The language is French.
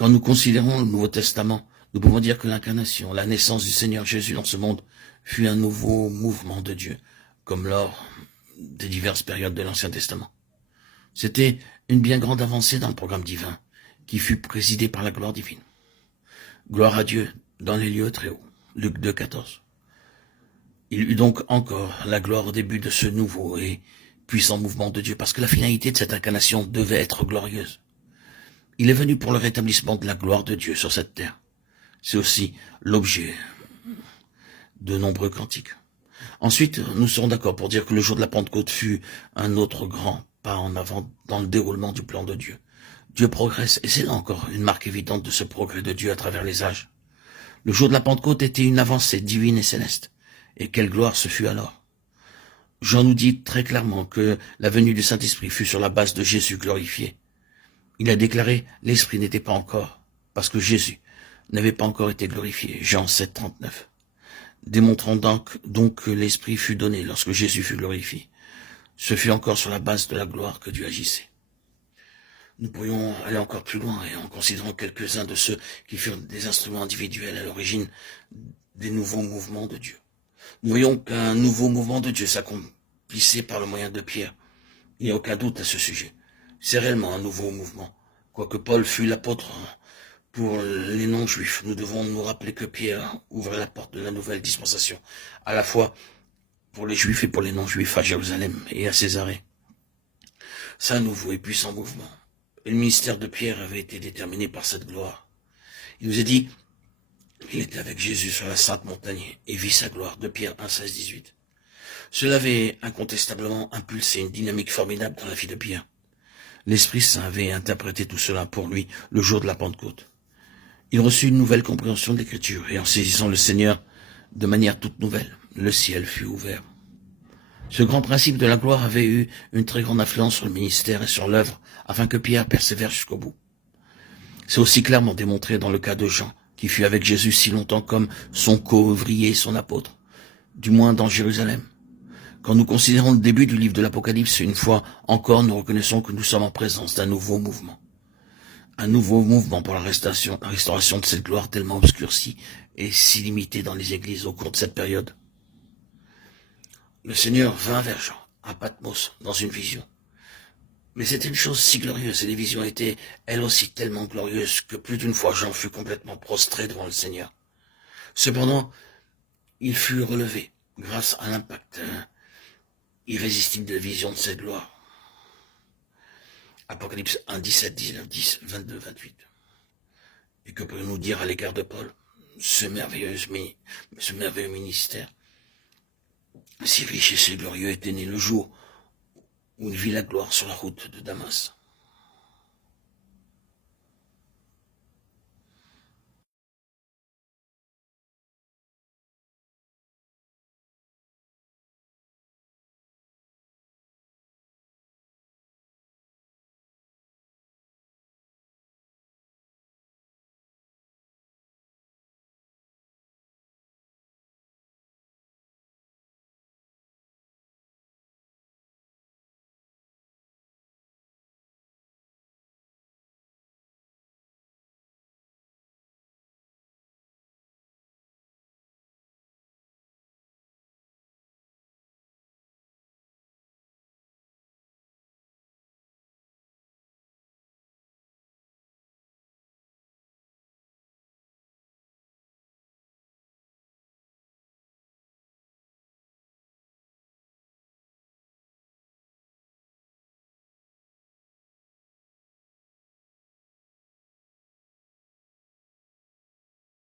Quand nous considérons le Nouveau Testament, nous pouvons dire que l'incarnation, la naissance du Seigneur Jésus dans ce monde, fut un nouveau mouvement de Dieu, comme lors des diverses périodes de l'Ancien Testament. C'était une bien grande avancée dans le programme divin, qui fut présidé par la gloire divine. Gloire à Dieu dans les lieux très hauts. Luc 2, 14. Il eut donc encore la gloire au début de ce nouveau et puissant mouvement de Dieu, parce que la finalité de cette incarnation devait être glorieuse. Il est venu pour le rétablissement de la gloire de Dieu sur cette terre. C'est aussi l'objet de nombreux cantiques. Ensuite, nous serons d'accord pour dire que le jour de la Pentecôte fut un autre grand pas en avant dans le déroulement du plan de Dieu. Dieu progresse, et c'est là encore une marque évidente de ce progrès de Dieu à travers les âges. Le jour de la Pentecôte était une avancée divine et céleste. Et quelle gloire ce fut alors. Jean nous dit très clairement que la venue du Saint-Esprit fut sur la base de Jésus glorifié. Il a déclaré, l'Esprit n'était pas encore, parce que Jésus n'avait pas encore été glorifié. Jean 7, 39. Démontrant donc que l'Esprit fut donné lorsque Jésus fut glorifié. Ce fut encore sur la base de la gloire que Dieu agissait. Nous pourrions aller encore plus loin et en considérant quelques-uns de ceux qui furent des instruments individuels à l'origine des nouveaux mouvements de Dieu. Nous voyons qu'un nouveau mouvement de Dieu s'accomplissait par le moyen de Pierre. Il n'y a aucun doute à ce sujet. C'est réellement un nouveau mouvement. Quoique Paul fût l'apôtre pour les non-juifs, nous devons nous rappeler que Pierre ouvrait la porte de la nouvelle dispensation, à la fois pour les juifs et pour les non-juifs à Jérusalem et à Césarée. C'est un nouveau et puissant mouvement. Et le ministère de Pierre avait été déterminé par cette gloire. Il nous est dit qu'il était avec Jésus sur la sainte montagne et vit sa gloire, de Pierre 1, 16, 18. Cela avait incontestablement impulsé une dynamique formidable dans la vie de Pierre. L'Esprit Saint avait interprété tout cela pour lui le jour de la Pentecôte. Il reçut une nouvelle compréhension de l'Écriture et en saisissant le Seigneur de manière toute nouvelle, le ciel fut ouvert. Ce grand principe de la gloire avait eu une très grande influence sur le ministère et sur l'œuvre afin que Pierre persévère jusqu'au bout. C'est aussi clairement démontré dans le cas de Jean, qui fut avec Jésus si longtemps comme son co-ouvrier et son apôtre, du moins dans Jérusalem. Quand nous considérons le début du livre de l'Apocalypse, une fois encore, nous reconnaissons que nous sommes en présence d'un nouveau mouvement. Un nouveau mouvement pour la restauration de cette gloire tellement obscurcie et si limitée dans les églises au cours de cette période. Le Seigneur vint vers Jean, à Patmos, dans une vision. Mais c'était une chose si glorieuse, et les visions étaient, elles aussi, tellement glorieuses, que plus d'une fois Jean fut complètement prostré devant le Seigneur. Cependant, il fut relevé, grâce à l'impact irrésistible de la vision de cette gloire. Apocalypse 1, 17, 19, 10, 22, 28. Et que peut-nous dire à l'égard de Paul, ce merveilleux ministère, si riche et si glorieux était né le jour où il vit la gloire sur la route de Damas.